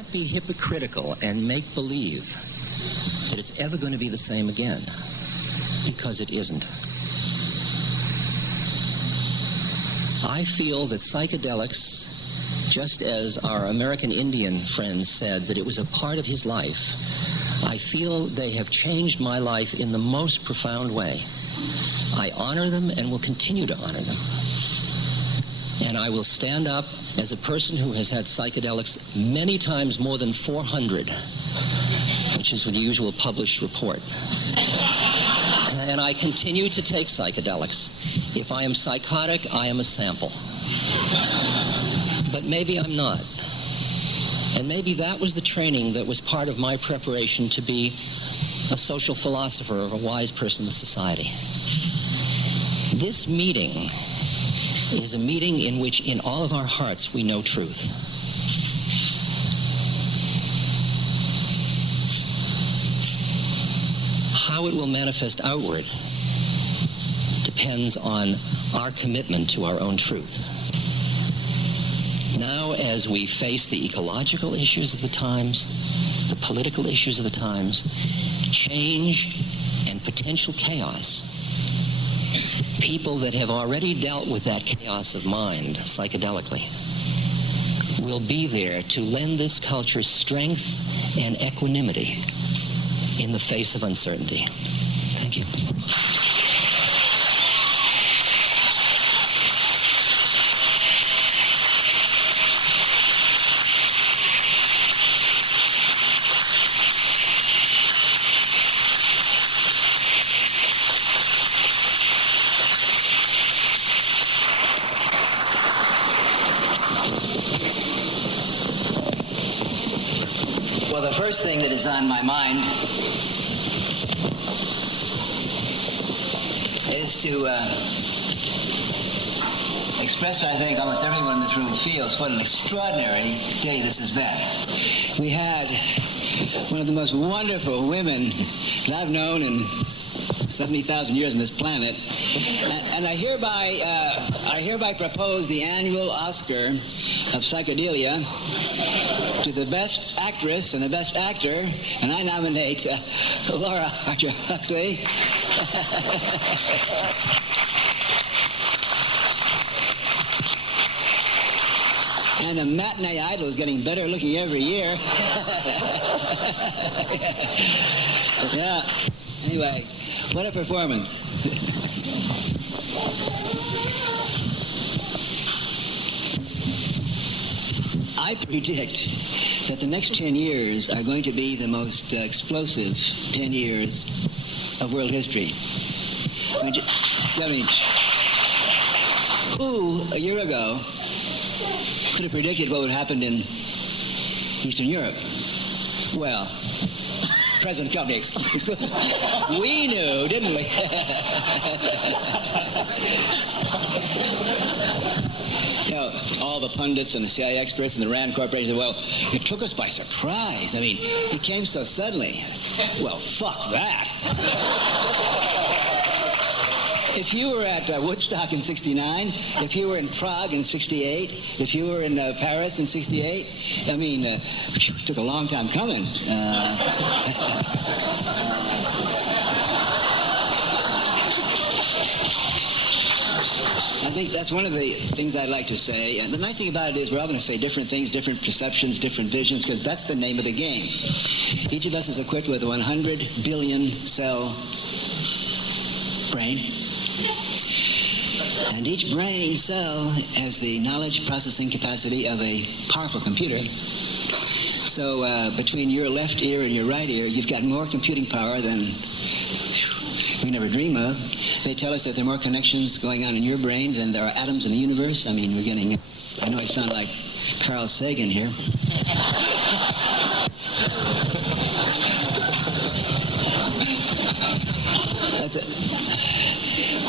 Can't be hypocritical and make believe that it's ever going to be the same again, because it isn't. I feel that psychedelics, just as our American Indian friends said that it was a part of his life, I feel they have changed my life in the most profound way. I honor them and will continue to honor them. And I will stand up as a person who has had psychedelics many times more than 400, which is the usual published report. And I continue to take psychedelics. If I am psychotic, I am a sample. But maybe I'm not. And maybe that was the training that was part of my preparation to be a social philosopher or a wise person in society. This meeting is a meeting in which in all of our hearts we know truth. How it will manifest outward depends on our commitment to our own truth. Now, as we face the ecological issues of the times, the political issues of the times, change and potential chaos, people that have already dealt with that chaos of mind psychedelically will be there to lend this culture strength and equanimity in the face of uncertainty. Thank you. Well, the first thing that is on my mind is to express what I think almost everyone in this room feels, what an extraordinary day this has been. We had one of the most wonderful women that I've known in 70,000 years on this planet, and I hereby propose the annual Oscar of psychedelia to the best actress and the best actor, and I nominate Laura Huxley. And a matinee idol is getting better looking every year. Yeah. Anyway, what a performance. I predict that the next 10 years are going to be the most explosive 10 years of world history. I mean, who a year ago could have predicted what would happen in Eastern Europe? Well, present company. We knew, didn't we? You know, all the pundits and the CIA experts and the RAND Corporation said, well, it took us by surprise. I mean, it came so suddenly. Well, fuck that. If you were at Woodstock in 69, if you were in Prague in 68, if you were in Paris in 68, I mean, it took a long time coming. I think that's one of the things I'd like to say. And the nice thing about it is we're all going to say different things, different perceptions, different visions, because that's the name of the game. Each of us is equipped with a 100 billion cell brain. And each brain cell has the knowledge processing capacity of a powerful computer. So between your left ear and your right ear, you've got more computing power than we never dream of. They tell us that there are more connections going on in your brain than there are atoms in the universe. I mean, we're getting, I know I sound like Carl Sagan here.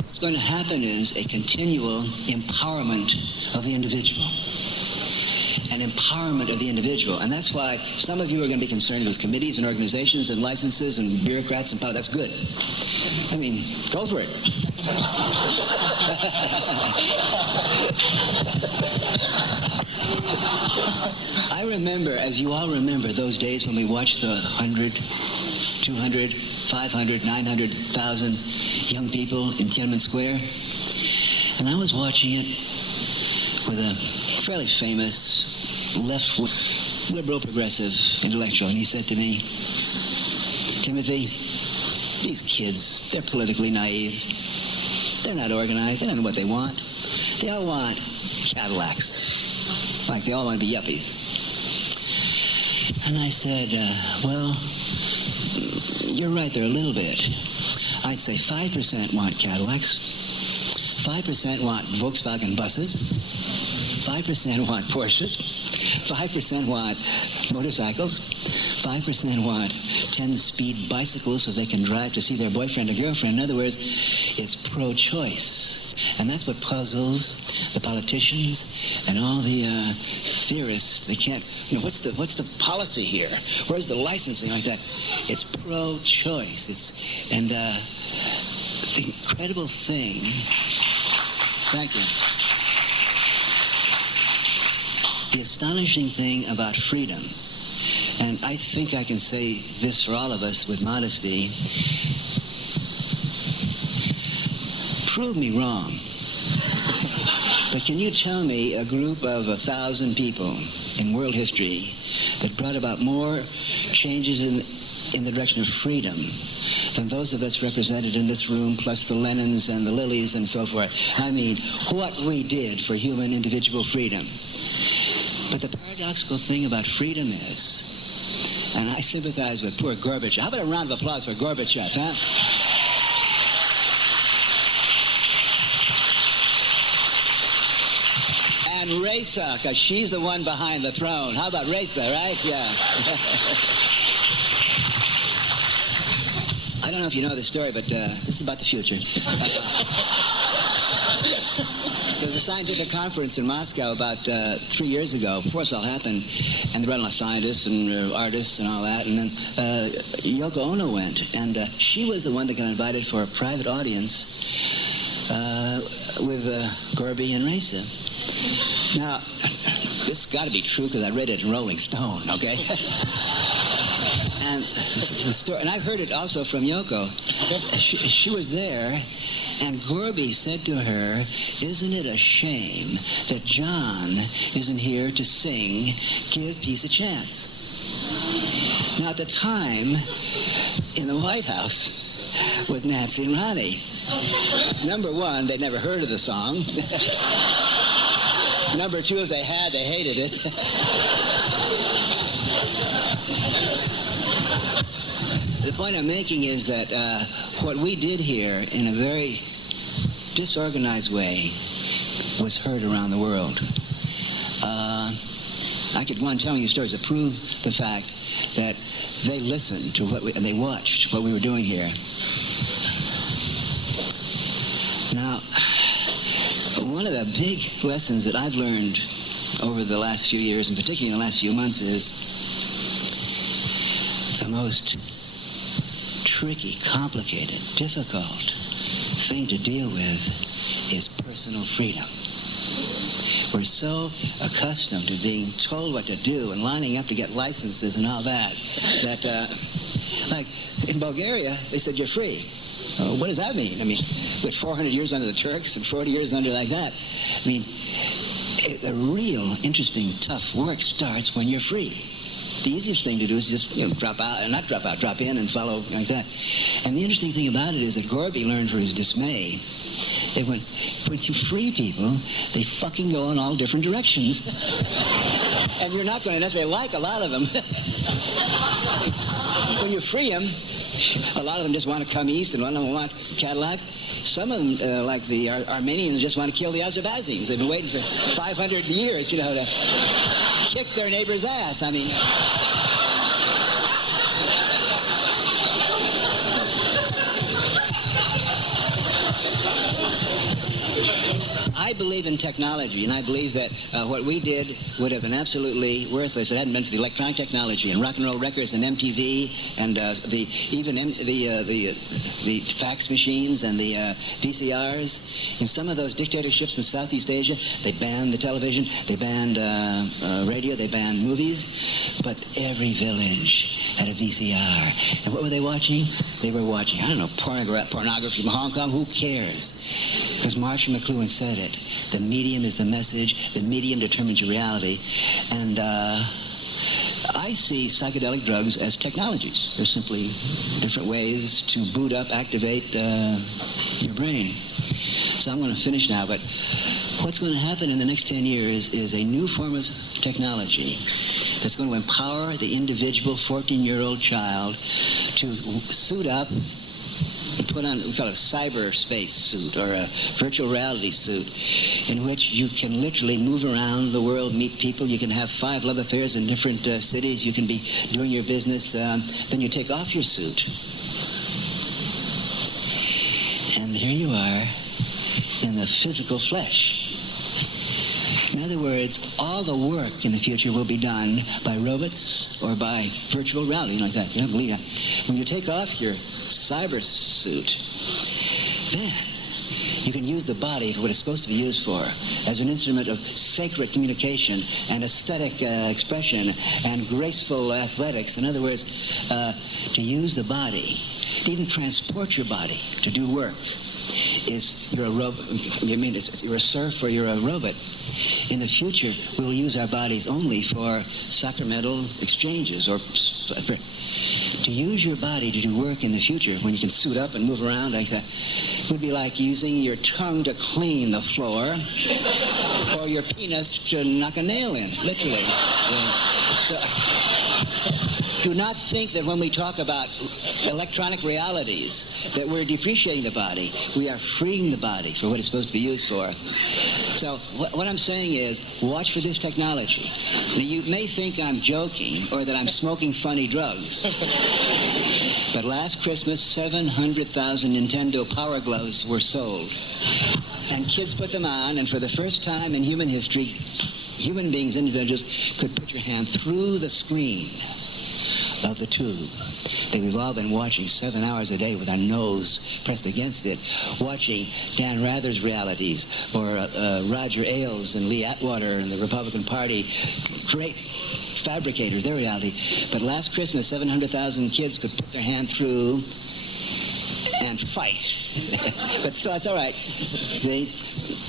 What's going to happen is a continual empowerment of the individual. An empowerment of the individual. And that's why some of you are going to be concerned with committees and organizations and licenses and bureaucrats and power. That's good. I mean, go for it. I remember, as you all remember, those days when we watched the 100, 200, 500, 900,000 young people in Tiananmen Square. And I was watching it with a fairly famous left-wing, liberal, progressive intellectual. And he said to me, Timothy, these kids, they're politically naive. They're not organized. They don't know what they want. They all want Cadillacs. Like they all want to be yuppies. And I said, well, you're right there a little bit. I'd say 5% want Cadillacs, 5% want Volkswagen buses, 5% want Porsches, 5% want motorcycles, 5% want 10-speed bicycles so they can drive to see their boyfriend or girlfriend. In other words, it's pro-choice. And that's what puzzles the politicians and all the theorists. They can't, what's the policy here? Where's the licensing like that? It's pro-choice. And the incredible thing, thank you. The astonishing thing about freedom, and I think I can say this for all of us with modesty, prove me wrong. But can you tell me a group of 1,000 people in world history that brought about more changes in the direction of freedom than those of us represented in this room, plus the Lenins and the Lillys and so forth? I mean, what we did for human individual freedom. But the paradoxical thing about freedom is, and I sympathize with poor Gorbachev. How about a round of applause for Gorbachev, huh? And Raisa, because she's the one behind the throne. How about Raisa, right? Yeah. I don't know if you know this story, but this is about the future. There was a scientific conference in Moscow about 3 years ago, before this all happened, and they brought a lot of scientists and artists and all that, and then Yoko Ono went, and she was the one that got invited for a private audience with Gorby and Raisa. Now, this has got to be true because I read it in Rolling Stone, okay? And the story, and I've heard it also from Yoko. She was there, and Gorby said to her, "Isn't it a shame that John isn't here to sing Give Peace a Chance?" Now, at the time, in the White House was Nancy and Ronnie. Number one, they'd never heard of the song. Number two, if they had, they hated it. The point I'm making is that what we did here in a very disorganized way was heard around the world. I could go on telling you stories that prove the fact that they listened to and they watched what we were doing here. Now, one of the big lessons that I've learned over the last few years, and particularly in the last few months, is the most tricky, complicated, difficult thing to deal with is personal freedom. We're so accustomed to being told what to do and lining up to get licenses and all that, like in Bulgaria, they said, "You're free." What does that mean? I mean, with 400 years under the Turks and 40 years under like that. I mean, the real interesting, tough work starts when you're free. The easiest thing to do is just, drop in and follow like that. And the interesting thing about it is that Gorby learned for his dismay that when you free people, they fucking go in all different directions. And you're not going to necessarily like a lot of them. When you free them, a lot of them just want to come east, and a lot of them want Cadillacs. Some of them, like the Armenians, just want to kill the Azerbaijanis. They've been waiting for 500 years, to kick their neighbor's ass. I mean, I believe in technology, and I believe that what we did would have been absolutely worthless if it hadn't been for the electronic technology and rock and roll records and MTV and the fax machines and the VCRs. In some of those dictatorships in Southeast Asia, they banned the television, they banned radio, they banned movies, but every village had a VCR. And what were they watching? They were watching, I don't know, pornography from Hong Kong. Who cares? Because Marshall McLuhan said it. The medium is the message. The medium determines your reality. And I see psychedelic drugs as technologies. They're simply different ways to boot up, activate your brain. So I'm going to finish now, but what's going to happen in the next 10 years is a new form of technology that's going to empower the individual 14-year-old child to suit up and put on, we call it a cyberspace suit or a virtual reality suit, in which you can literally move around the world, meet people. You can have 5 love affairs in different cities. You can be doing your business. Then you take off your suit. And here you are in the physical flesh. In other words, all the work in the future will be done by robots or by virtual reality, like that. You don't believe that. When you take off your cyber suit, then you can use the body for what it's supposed to be used for, as an instrument of sacred communication and aesthetic expression and graceful athletics. In other words, to use the body, to even transport your body to do work, you're a robot. You mean you're a serf or you're a robot. In the future, we'll use our bodies only for sacramental exchanges or to use your body to do work in the future when you can suit up and move around like that would be like using your tongue to clean the floor or your penis to knock a nail in, literally. Do not think that when we talk about electronic realities that we're depreciating the body. We are freeing the body for what it's supposed to be used for. So what I'm saying is, watch for this technology. Now, you may think I'm joking or that I'm smoking funny drugs. But last Christmas, 700,000 Nintendo Power Gloves were sold. And kids put them on, and for the first time in human history, human beings, individuals, could put your hand through the screen of the tube that we've all been watching 7 hours a day with our nose pressed against it, watching Dan Rather's realities, or Roger Ailes and Lee Atwater and the Republican Party, great fabricators, their reality. But last Christmas, 700,000 kids could put their hand through and fight. But still, that's all right.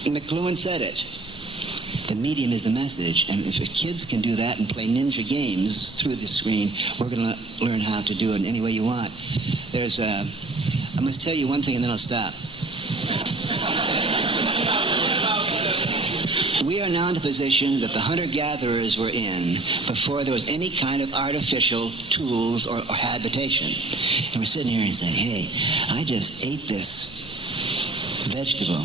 McLuhan said it. The medium is the message, and if kids can do that and play ninja games through the screen, we're going to learn how to do it in any way you want. I must tell you one thing and then I'll stop. We are now in the position that the hunter-gatherers were in before there was any kind of artificial tools or habitation. And we're sitting here and saying, hey, I just ate this vegetable.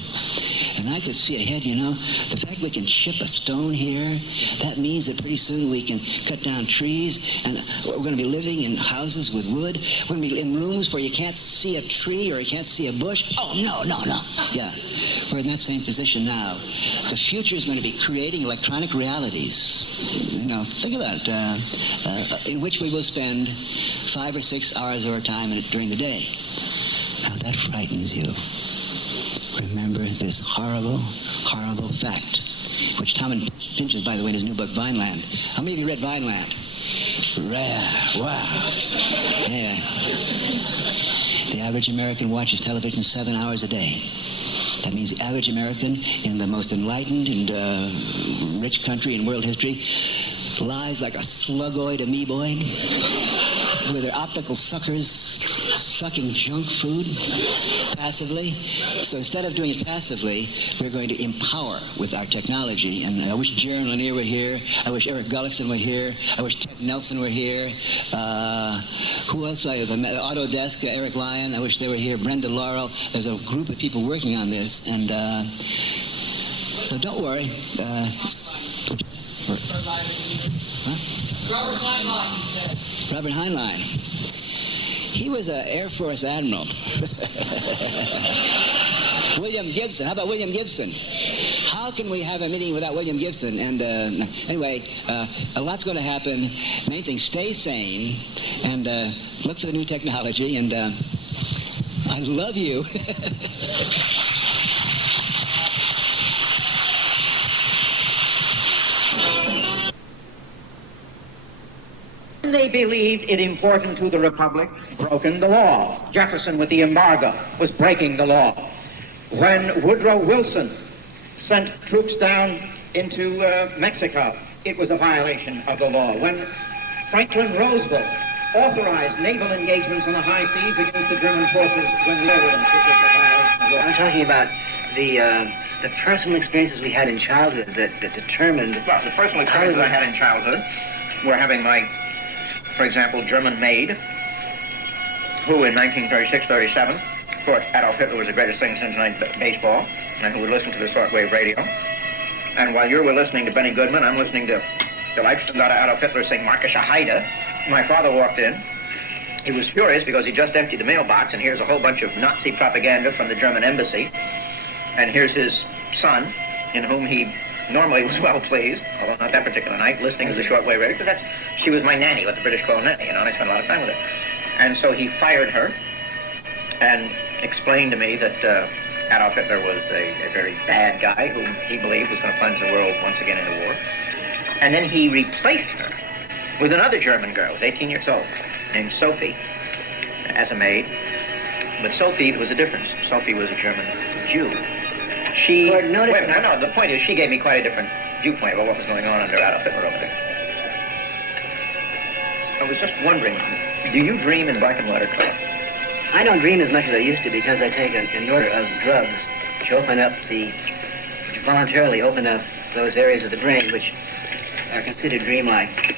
And I could see ahead, the fact we can ship a stone here, that means that pretty soon we can cut down trees, and we're going to be living in houses with wood. We're going to be in rooms where you can't see a tree or you can't see a bush. Oh, no. Yeah, we're in that same position now. The future is going to be creating electronic realities. Think about it, in which we will spend 5 or 6 hours of our time during the day. Now, that frightens you. Remember this horrible, horrible fact, which Tom pinches, by the way, in his new book, Vineland. How many of you read Vineland? Wow. Yeah. The average American watches television 7 hours a day. That means the average American in the most enlightened and rich country in world history lies like a sluggoid amoeboid with their optical suckers sucking junk food passively. So instead of doing it passively, we're going to empower with our technology. And I wish Jaron Lanier were here. I wish Eric Gullickson were here. I wish Ted Nelson were here. Who else I have met? Autodesk, Eric Lyon. I wish they were here. Brenda Laurel. There's a group of people working on this. And so don't worry. Robert Heinlein, he said. Robert Heinlein. He was an Air Force admiral. William Gibson. How about William Gibson? How can we have a meeting without William Gibson? And anyway, a lot's going to happen. Main thing, stay sane and look for the new technology. And I love you. They believed it important to the Republic, broken the law. Jefferson, with the embargo, was breaking the law. When Woodrow Wilson sent troops down into Mexico, it was a violation of the law. When Franklin Roosevelt authorized naval engagements on the high seas against the German forces when we ordered them, it was a violation of the law. I'm talking about the personal experiences we had in childhood that determined... Well, the personal experiences I had in childhood were having my, for example, German maid, who in 1936-37 thought Adolf Hitler was the greatest thing since baseball, and who would listen to the shortwave radio. And while you were listening to Benny Goodman, I'm listening to the Leibstandarte Adolf Hitler sing Markische Heide. My father walked in. He was furious because he just emptied the mailbox, and here's a whole bunch of Nazi propaganda from the German embassy. And here's his son, in whom he normally was well pleased, although not that particular night, listening to the shortwave radio, because she was my nanny, what the British call nanny, and I spent a lot of time with her. And so he fired her and explained to me that Adolf Hitler was a very bad guy who he believed was going to plunge the world once again into war. And then he replaced her with another German girl, who was 18 years old, named Sophie, as a maid. But Sophie, there was a difference. Sophie was a German Jew. She... Gordon, notice... Wait a minute, no, the point is she gave me quite a different viewpoint about what was going on under Adolf Hitler over there. I was just wondering, do you dream in black and white or color? I don't dream as much as I used to because I take an order of drugs which voluntarily open up those areas of the brain which are considered dreamlike.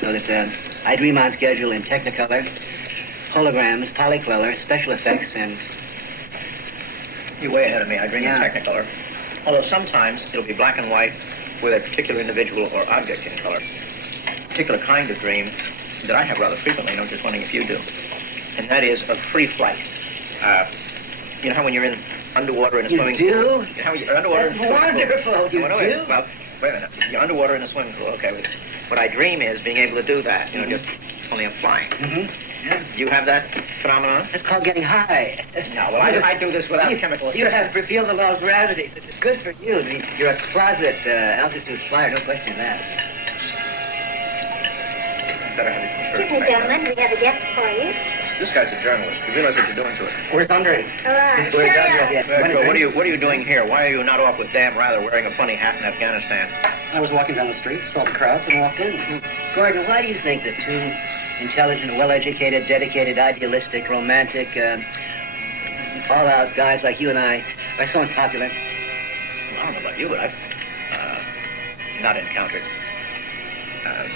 So that I dream on schedule in Technicolor, holograms, polycolor, special effects, and... You're way ahead of me. I dream in Technicolor. Although sometimes it'll be black and white with a particular individual or object in color. A particular kind of dream that I have rather frequently, and I'm just wondering if you do. And that is of free flight. You know how when you're in underwater in a swimming pool? You do? You know how you're underwater That's in a swimming wonderful. pool? You do? Well, wait a minute. You're underwater in a swimming pool. Okay. What I dream is being able to do that. You know, just only I'm flying. Mm-hmm. Yeah. You have that phenomenon? That's called getting high. No, well, I do this without chemical You assistance. have to feel the law of gravity. It's good for you. I mean, you're a closet altitude flyer, no question of that. Better have it Excuse me, gentlemen, we have a guest for you. This guy's a journalist. You realize what you're doing to it. Where's Andre? All right. Where's Sure Andre? enough. Yeah. What are you doing here? Why are you not off with Dan Rather wearing a funny hat in Afghanistan? I was walking down the street, saw the crowds, and walked in. Gordon, why do you think that two intelligent, well-educated, dedicated, idealistic, romantic, all-out guys like you and I are so unpopular? Well, I don't know about you, but I've not encountered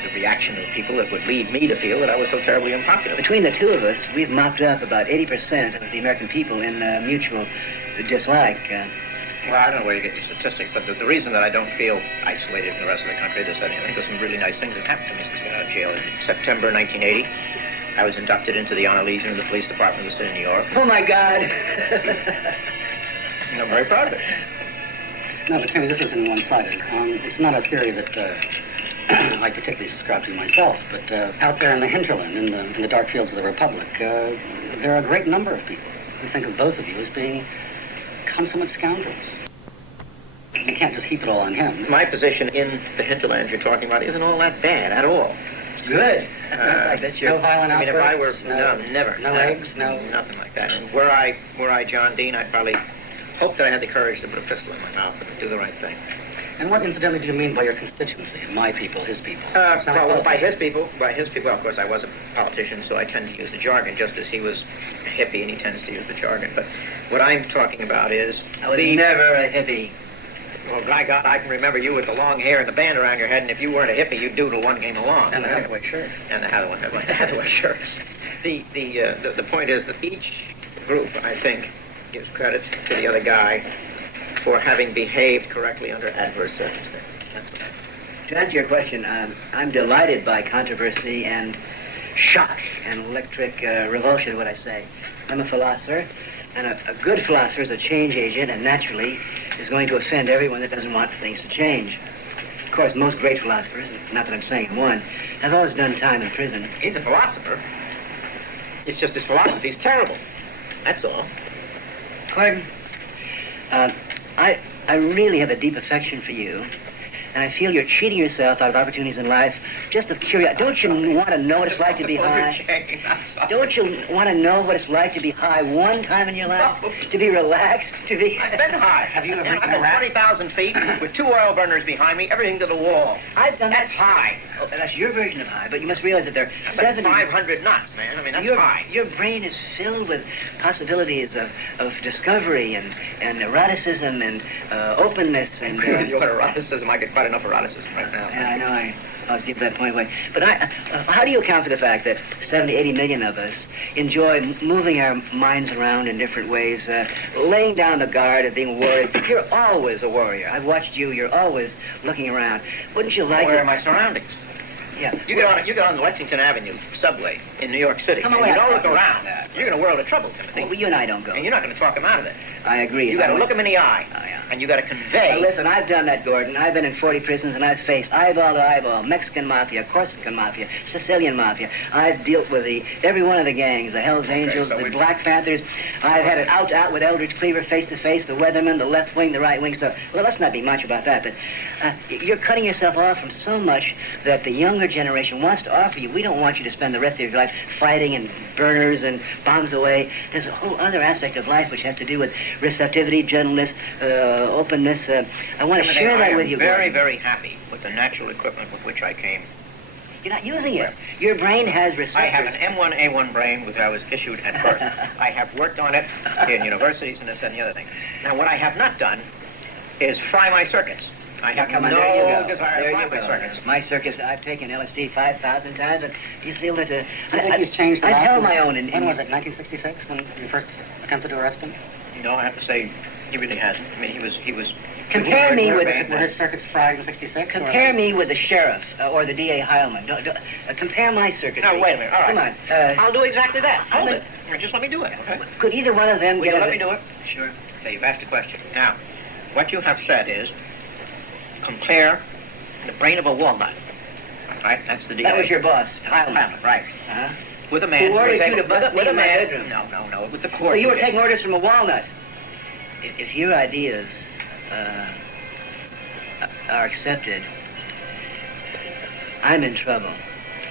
the reaction of people that would lead me to feel that I was so terribly unpopular. Between the two of us, we've mopped up about 80% of the American people in mutual dislike. Well, I don't know where you get your statistics, but the reason that I don't feel isolated from the rest of the country is that I think there's some really nice things that happened to me since I got out of jail. In September 1980, I was inducted into the Honor Legion of the Police Department of the State of New York. Oh, my God. I'm very proud of it. No, but Timmy, this isn't one-sided. It's not a theory that I particularly subscribe to myself, but out there in the hinterland, in the dark fields of the Republic, there are a great number of people who think of both of you as being consummate scoundrels. You can't just heap it all on him. My position in the hinterland you're talking about isn't all that bad at all. It's good. That's your... No violent I mean, if I were... outbursts, No, never. No eggs, no... Nothing like that. And were I John Dean, I'd probably hope that I had the courage to put a pistol in my mouth and do the right thing. And what, incidentally, do you mean by your constituency? My people, his people? Well, by his people, well, of course, I was a politician, so I tend to use the jargon, just as he was a hippie, and he tends to use the jargon. But what I'm talking about is... I was never a hippie. Well, by God, I can remember you with the long hair and the band around your head, and if you weren't a hippie, you'd do till one came along. And the Hathaway shirt. And the Hathaway shirt. The point is that each group, I think, gives credit to the other guy for having behaved correctly under adverse circumstances. That's what I... To answer your question, I'm delighted by controversy and shock and electric revulsion, what I say. I'm a philosopher, and a good philosopher is a change agent, and naturally is going to offend everyone that doesn't want things to change. Of course, most great philosophers, not that I'm saying I'm one, have always done time in prison. He's a philosopher. It's just his philosophy's terrible. That's all. Gordon, I really have a deep affection for you, and I feel you're cheating yourself out of opportunities in life just of curiosity. Don't you want to know what it's like to be high? Don't you want to know what it's like to be high one time in your life? To be relaxed, to be... I've been high. Have you ever I've been 20,000 feet with 2 oil burners behind me, everything to the wall. I've done That's that. high. Oh, that's your version of high, but you must realize that there are That's 70... 500 knots, man. I mean, that's high. Your brain is filled with possibilities of discovery and eroticism and openness and... What eroticism? I get quite enough eroticism right now. Yeah, I know. I always give that point away. But how do you account for the fact that 70, 80 million of us enjoy moving our minds around in different ways, laying down the guard of being worried? You're always a warrior. I've watched you. You're always looking around. Wouldn't you like... Where are my surroundings? Yeah. You get on the Lexington Avenue subway in New York City, Come and on, you wait, don't look I'll around. that. You're in a world of trouble, Timothy. Well, you and I don't go. And you're not going to talk him out of it. I agree. You got to look him in the eye, and you got to convey. Now, listen, I've done that, Gordon. I've been in 40 prisons, and I've faced eyeball to eyeball, Mexican mafia, Corsican mafia, Sicilian mafia. I've dealt with every one of the gangs, the Hells Angels, so the we- Black Panthers. I've had it out with Eldridge Cleaver face to face, the Weathermen, the left wing, the right wing. So, well, let's not be much about that, but you're cutting yourself off from so much that the younger generation wants to offer you. We don't want you to spend the rest of your life fighting and burners and bombs away. There's a whole other aspect of life which has to do with receptivity, gentleness, openness. I want to Timothy, share that with you, I am very, Gordon. very happy with the natural equipment with which I came. You're not using it. Your brain has receptors. I have an M1A1 brain, which I was issued at birth. I have worked on it in universities and this and the other thing. Now, what I have not done is fry my circuits. I have Come on, no there you go. desire There to fry you my go. circuits. My circuits, I've taken LSD 5,000 times, and you feel that... I think he's changed a lot. I've held my own. When was it, 1966, when you first attempted to arrest him? No, I have to say, he really hasn't. I mean, he was... Compare me with... Were his circuits fried in 66? Compare me with the sheriff or the D.A. Heilman. Compare my circuits. No, wait a minute. All right. Come on. I'll do exactly that. Hold I'm it. Just let me do it, okay? Could either one of them Will get you a... let me do it? Sure. Okay, you've asked a question. Now, what you have said is, compare the brain of a walnut. Right? That's the deal. That was your boss, Heilman, Heilman. right. Uh-huh. With a man Who ordered was you able- to bust with me a in my man. bedroom? No. With the court. So you were did. taking orders from a walnut. If your ideas are accepted, I'm in trouble.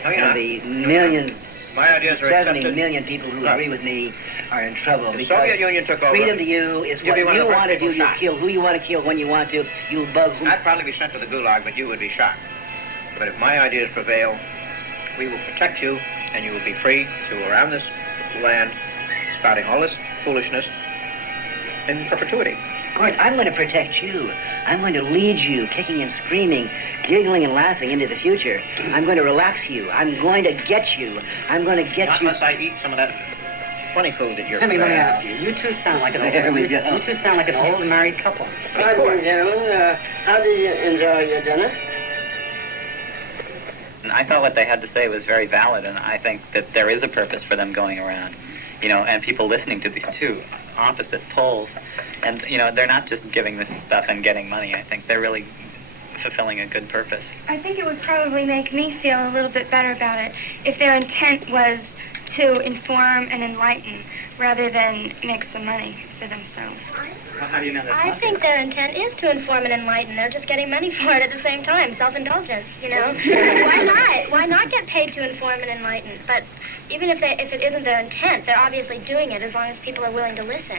No, you're And not. the millions, My ideas are 70 accepted. million people who Right. agree with me are in trouble. The because Soviet Union took over. freedom to you is You'd what be one of you the want to first do. people You shot. kill who you want to kill when you want to. You bug who... I'd probably be sent to the gulag, but you would be shot. But if my ideas prevail, we will protect you, and you will be free to go around this land, spouting all this foolishness in perpetuity. Gordon, I'm going to protect you. I'm going to lead you, kicking and screaming, giggling and laughing into the future. I'm going to relax you. I'm going to get you. I'm going to get Not you. unless I eat some of that funny food that you're... Timmy, let me ask you. You two sound like an old... There we go. You two sound like an old married couple. Of course. Gentlemen, how did you enjoy your dinner? And I thought what they had to say was very valid, and I think that there is a purpose for them going around, and people listening to these two opposite poles. And, they're not just giving this stuff and getting money. I think they're really fulfilling a good purpose. I think it would probably make me feel a little bit better about it if their intent was to inform and enlighten rather than make some money for themselves. Well, how do you know that? I think their intent is to inform and enlighten. They're just getting money for it at the same time. Self-indulgence, Why not? Why not get paid to inform and enlighten? But even if it isn't their intent, they're obviously doing it as long as people are willing to listen.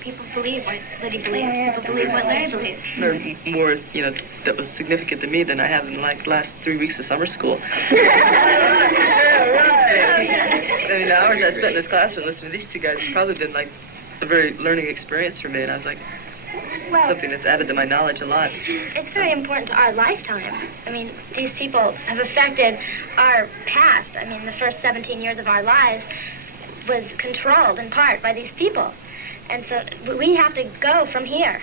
People believe what Liddy believes. People believe what Larry believes. Learned more, that was significant to me than I have in the last 3 weeks of summer school. The hours I spent in this classroom listening to these two guys has probably been a very learning experience for me, and I was something that's added to my knowledge a lot. It's very important to our lifetime. I mean, these people have affected our past. I mean, the first 17 years of our lives was controlled in part by these people. And so we have to go from here.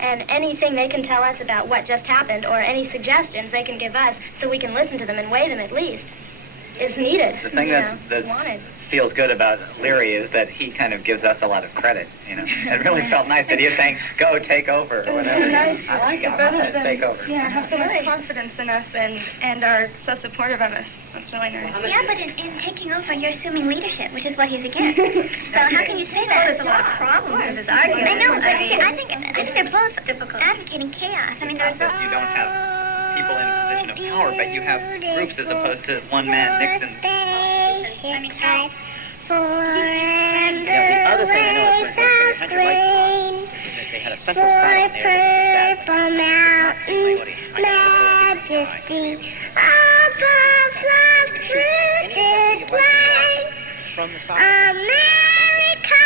And anything they can tell us about what just happened or any suggestions they can give us so we can listen to them and weigh them at least. is needed. The thing that's wanted. Feels good about Leary is that he kind of gives us a lot of credit, you know. It really felt nice that he was saying, go take over, or whatever. Nice. I like it. I'm going to take over. Yeah, have so much confidence in us and are so supportive of us. That's really nice. Yeah, but in taking over, you're assuming leadership, which is what he's against. So how can you say that? There's a lot of problems with his argument. I know. I think they're both difficult. Advocating chaos. I mean, there's that you don't have people in a position of power, but you have groups as opposed to one man, Nixon. I mean, how... Yeah, the other thing I know is when they had to write, they had a central spot on there. Purple mountain majesty above the fruited plain. From the side. America,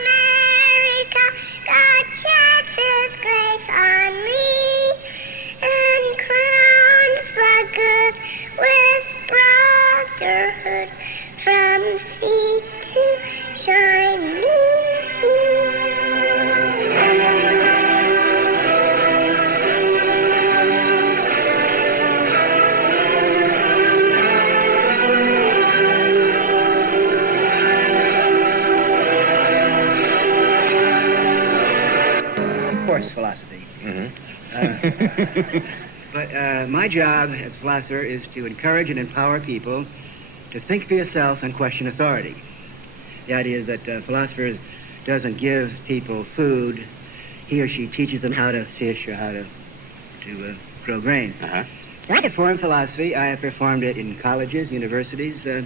America, God sheds His grace on me and crowns the good with brotherhood from sea to shining. Of course, philosophy. But my job as a philosopher is to encourage and empower people to think for yourself and question authority. The idea is that philosophers doesn't give people food. He or she teaches them how to fish or how to grow grain. So I perform philosophy. I have performed it in colleges, universities. I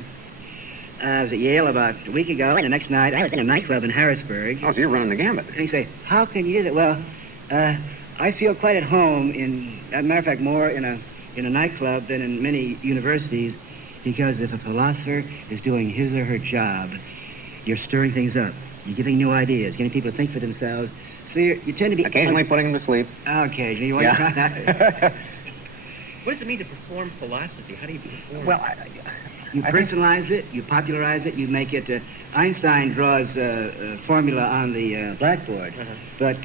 was at Yale about a week ago, and the next night I was in a nightclub in Harrisburg. Oh, so you're running the gambit. And you say, how can you do that? Well, I feel quite at home in, as a matter of fact, more in a nightclub than in many universities, because if a philosopher is doing his or her job, you're stirring things up. You're giving new ideas, getting people to think for themselves. So you tend to be... Occasionally putting them to sleep. Occasionally. You want Yeah. What does it mean to perform philosophy? How do you perform? Well, you personalize it, you popularize it, you make it... Einstein draws a formula on the blackboard, but...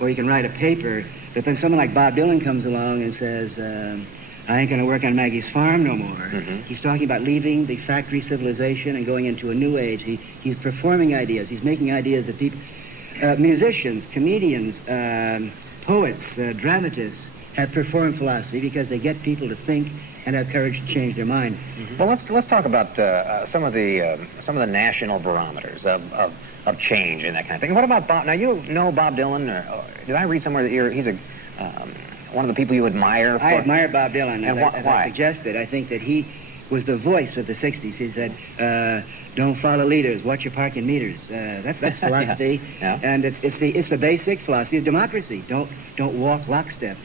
or you can write a paper, but then someone like Bob Dylan comes along and says, I ain't going to work on Maggie's farm no more. He's talking about leaving the factory civilization and going into a new age. He's performing ideas. He's making ideas that people... musicians, comedians, poets, dramatists have performed philosophy because they get people to think and have courage to change their mind. Well, let's talk about some of the national barometers of change and that kind of thing. What about Bob? Now, you know Bob Dylan, or did I read somewhere that he's a one of the people you admire? I admire Bob Dylan, as why? I suggested. I think that he was the voice of the 60s. He said, don't follow leaders, watch your parking meters. That's philosophy. Yeah. And it's the basic philosophy of democracy. Don't walk lockstep.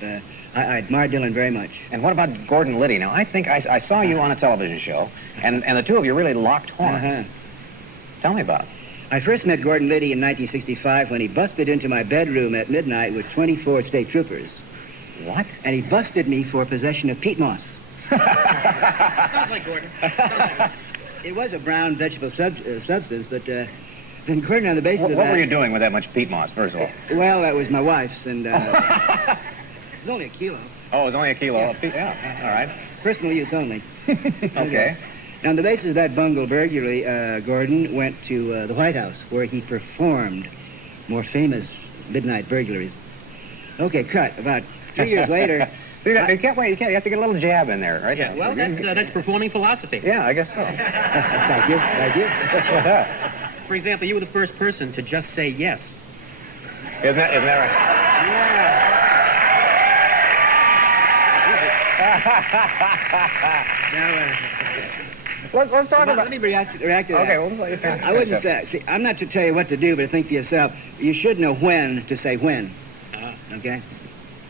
I admire Dylan very much. And what about Gordon Liddy? Now, I think I saw you on a television show, and the two of you really locked horns. Tell me about it. I first met Gordon Liddy in 1965 when he busted into my bedroom at midnight with 24 state troopers. What? And he busted me for possession of peat moss. Sounds like Gordon. It was a brown vegetable substance, but then Gordon, on the basis of that... What were you doing with that much peat moss, first of all? Well, that was my wife's, and it was only a kilo. Oh, it was only a kilo of peat, yeah, all right. Personal use only. Okay. And on the basis of that bungle burglary, Gordon went to the White House, where he performed more famous midnight burglaries. Okay, cut. About 3 years later... See, you can't wait. You have to get a little jab in there, right? Yeah, well, that's performing philosophy. Yeah, I guess so. Thank you. For example, you were the first person to just say yes. Isn't that right? Now, let's talk about... Let me react to that. Okay, well, let's let you finish. I wouldn't say... See, I'm not to tell you what to do, but think for yourself. You should know when to say when. Okay?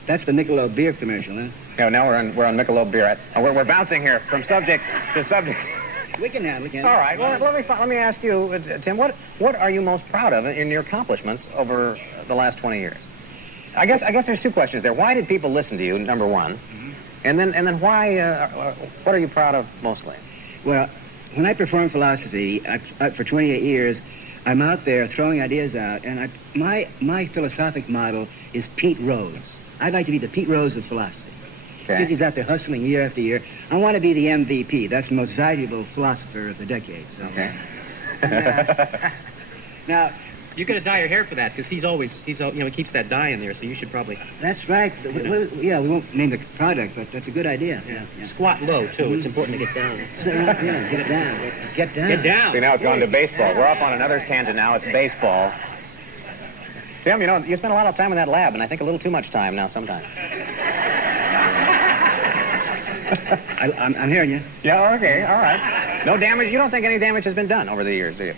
That's the Michelob beer commercial, huh? Yeah, now we're on Michelob beer. We're bouncing here from subject to subject. We can handle it. All right. Well, let me ask you, Tim. What are you most proud of in your accomplishments over the last 20 years? I guess there's two questions there. Why did people listen to you? Number one, and then why? What are you proud of mostly? Well, when I perform philosophy for 28 years, I'm out there throwing ideas out, and my philosophic model is Pete Rose. I'd like to be the Pete Rose of philosophy. Because he's out there hustling year after year. I want to be the MVP. That's the most valuable philosopher of the decade. So. Okay. Now, You're going to dye your hair for that, because he keeps that dye in there, so you should probably... That's right. Yeah, we won't name the product, but that's a good idea. Yeah. Squat low, too. It's important to get down. Is that right? Yeah, get it down. Get down. Get down. See, now it's gone to baseball. We're off on another tangent now. It's baseball. Tim, you spend a lot of time in that lab, and I think a little too much time now sometimes. I'm hearing you. Yeah, okay, all right. No damage? You don't think any damage has been done over the years, do you?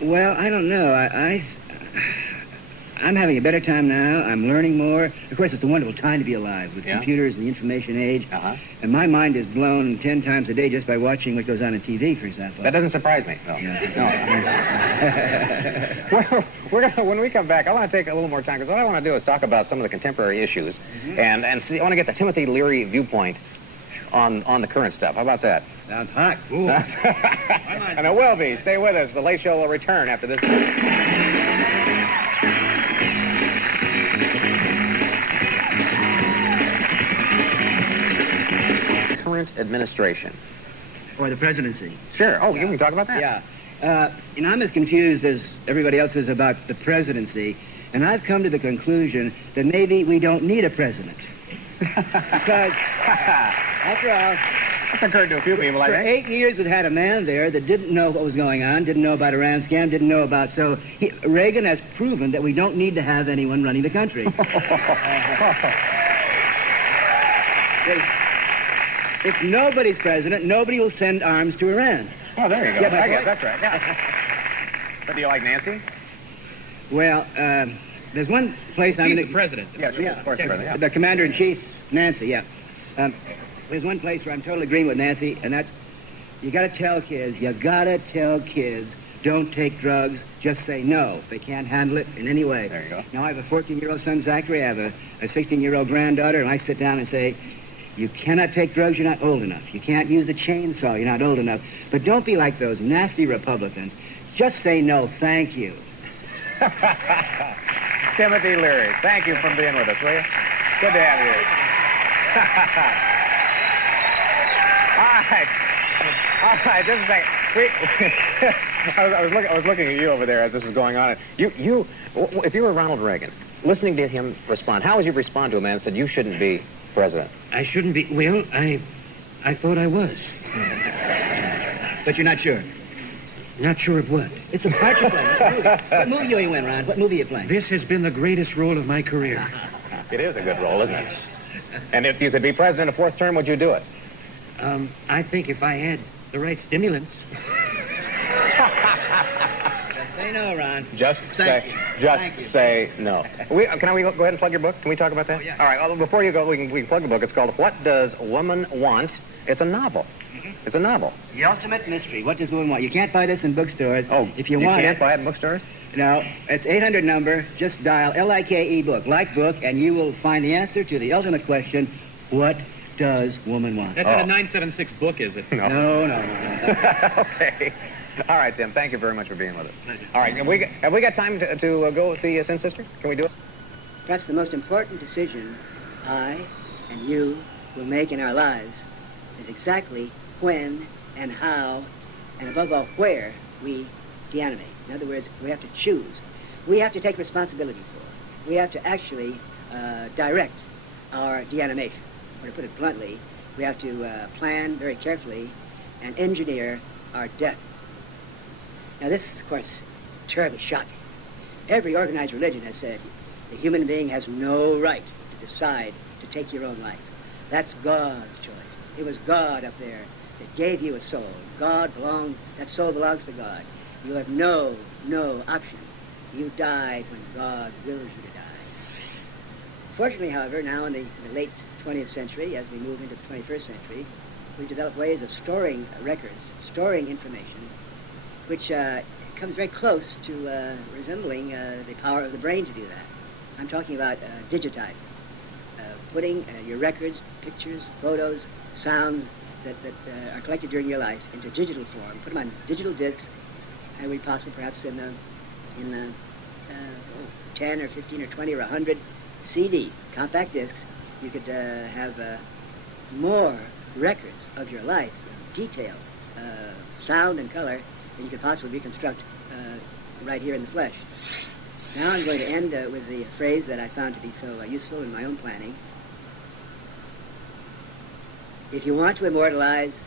Well, I don't know. I'm having a better time now. I'm learning more. Of course, it's a wonderful time to be alive with computers and the information age. And my mind is blown 10 times a day just by watching what goes on TV, for example. That doesn't surprise me. No. When we come back, I want to take a little more time, because what I want to do is talk about some of the contemporary issues and see. I want to get the Timothy Leary viewpoint on the current stuff. How about that? Sounds hot. And it will be. Stay with us. The Late Show will return after this. Current administration. Or the presidency. Sure. Oh, you can talk about that. Yeah. I'm as confused as everybody else is about the presidency, and I've come to the conclusion that maybe we don't need a president. Because, after all... That's occurred to a few people, I think. For 8 years, we've had a man there that didn't know what was going on, didn't know about Iran scam, didn't know about... So Reagan has proven that we don't need to have anyone running the country. If nobody's president, nobody will send arms to Iran. Oh, there you go. I guess that's right. Yeah. But do you like Nancy? Well, there's one place... She's the president. Yeah, of course, the president. Yeah. The commander-in-chief, Nancy, yeah. There's one place where I'm totally agreeing with Nancy, and that's, you gotta tell kids, don't take drugs, just say no. If they can't handle it in any way. There you go. Now, I have a 14-year-old son, Zachary. I have a 16-year-old granddaughter, and I sit down and say, you cannot take drugs, you're not old enough. You can't use the chainsaw, you're not old enough. But don't be like those nasty Republicans. Just say no, thank you. Timothy Leary, thank you for being with us, will you? Good to have you. All right, just a second. I was looking at you over there as this was going on. You, if you were Ronald Reagan, listening to him respond, how would you respond to a man who said you shouldn't be president? I shouldn't be. Well, I thought I was. But you're not sure? Not sure of what? It's a part you're playing. What movie are you in, Ron? What movie are you playing? This has been the greatest role of my career. It is a good role, isn't it? And if you could be president a fourth term, would you do it? I think if I had the right stimulants. Just say no, Ron. Just say no. Can we go ahead and plug your book? Can we talk about that? Oh, yeah. All right, well, before you go, we can plug the book. It's called What Does Woman Want? It's a novel. It's a novel. The ultimate mystery. What does woman want? You can't buy this in bookstores. Oh, if you want can't buy it in bookstores? No, it's 800 number. Just dial L-I-K-E book, like book, and you will find the answer to the ultimate question, what does woman want? That's not a 976 book, is it? No. Okay. All right, Tim, thank you very much for being with us. All right, have we got time to go with the Sin Sisters? Can we do it? Perhaps the most important decision I and you will make in our lives is exactly when and how, and above all, where we deanimate. In other words, we have to choose. We have to take responsibility for it. We have to actually direct our deanimation. Or to put it bluntly, we have to plan very carefully and engineer our death. Now this is, of course, terribly shocking. Every organized religion has said the human being has no right to decide to take your own life. That's God's choice. It was God up there that gave you a soul. That soul belongs to God. You have no option. You died when God wills you to die. Fortunately, however, now in the late 20th century, as we move into the 21st century, we've developed ways of storing records, storing information, which comes very close to resembling the power of the brain to do that. I'm talking about digitizing, putting your records, pictures, photos, sounds that are collected during your life into digital form, put them on digital discs, and it would be possible perhaps in 10 or 15 or 20 or 100 CD, compact discs, You could have more records of your life, detail, sound and color, than you could possibly reconstruct right here in the flesh. Now I'm going to end with the phrase that I found to be so useful in my own planning. If you want to immortalize,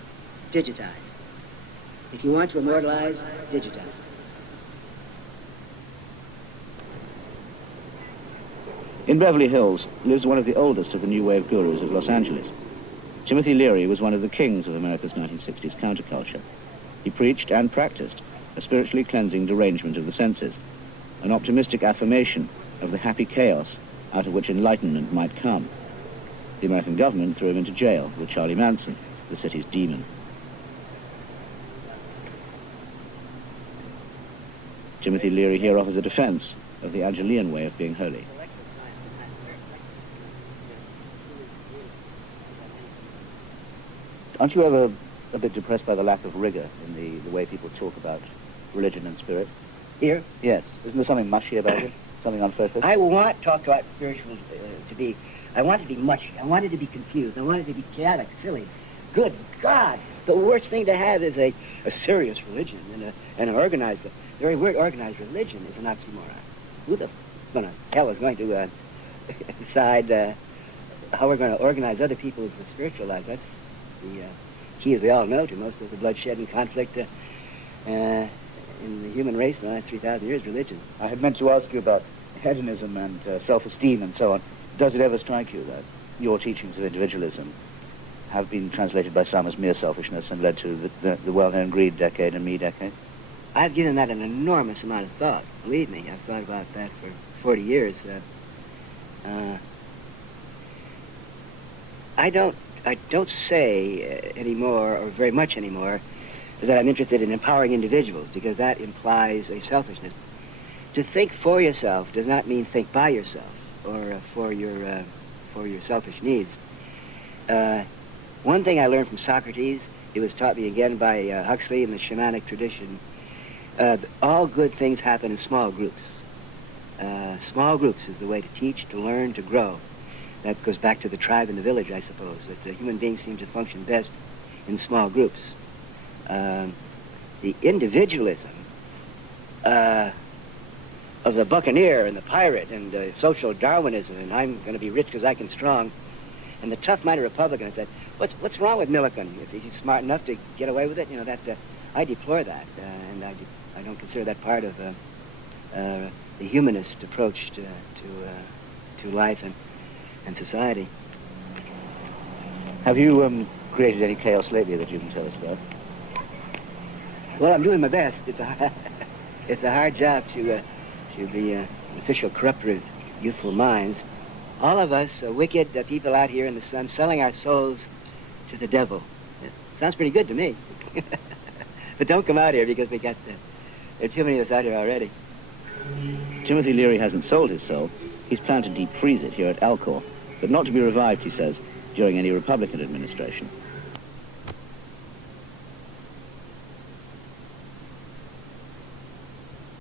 digitize. If you want to immortalize, digitize. In Beverly Hills lives one of the oldest of the new wave gurus of Los Angeles. Timothy Leary was one of the kings of America's 1960s counterculture. He preached and practiced a spiritually cleansing derangement of the senses, an optimistic affirmation of the happy chaos out of which enlightenment might come. The American government threw him into jail with Charlie Manson, the city's demon. Timothy Leary here offers a defense of the Angelian way of being holy. Aren't you ever a bit depressed by the lack of rigor in the way people talk about religion and spirit? Here? Yes. Isn't there something mushy about it? Something unfocused? I want to talk about spiritual to be, I want it to be mushy. I want it to be confused. I want it to be chaotic, silly. Good God! The worst thing to have is a serious religion and an organized, the very word organized religion is an oxymoron. Who the hell is going to decide how we're going to organize other people's spiritual lives? That's the key, as we all know, to most of the bloodshed and conflict in the human race in the last 3,000 years, religion. I had meant to ask you about hedonism and self-esteem and so on. Does it ever strike you that your teachings of individualism have been translated by some as mere selfishness and led to the well-known greed decade and me decade? I've given that an enormous amount of thought. Believe me, I've thought about that for 40 years. I don't say anymore, or very much anymore, that I'm interested in empowering individuals, because that implies a selfishness. To think for yourself does not mean think by yourself, or for your selfish needs. One thing I learned from Socrates, it was taught me again by Huxley in the shamanic tradition, all good things happen in small groups. Small groups is the way to teach, to learn, to grow. That goes back to the tribe and the village, I suppose, that human beings seem to function best in small groups. The individualism of the buccaneer and the pirate and social Darwinism, and I'm going to be rich because I can strong, and the tough-minded Republican, I said, what's wrong with Millikan? If he's smart enough to get away with it, I deplore that, and I don't consider that part of the humanist approach to life and society. Have you created any chaos lately that you can tell us about? Well, I'm doing my best. It's a hard job to be an official corrupter of youthful minds. All of us wicked people out here in the sun selling our souls to the devil. Sounds pretty good to me. But don't come out here because there are too many of us out here already. Timothy Leary hasn't sold his soul. He's planned to deep freeze it here at Alcor, but not to be revived, he says, during any Republican administration.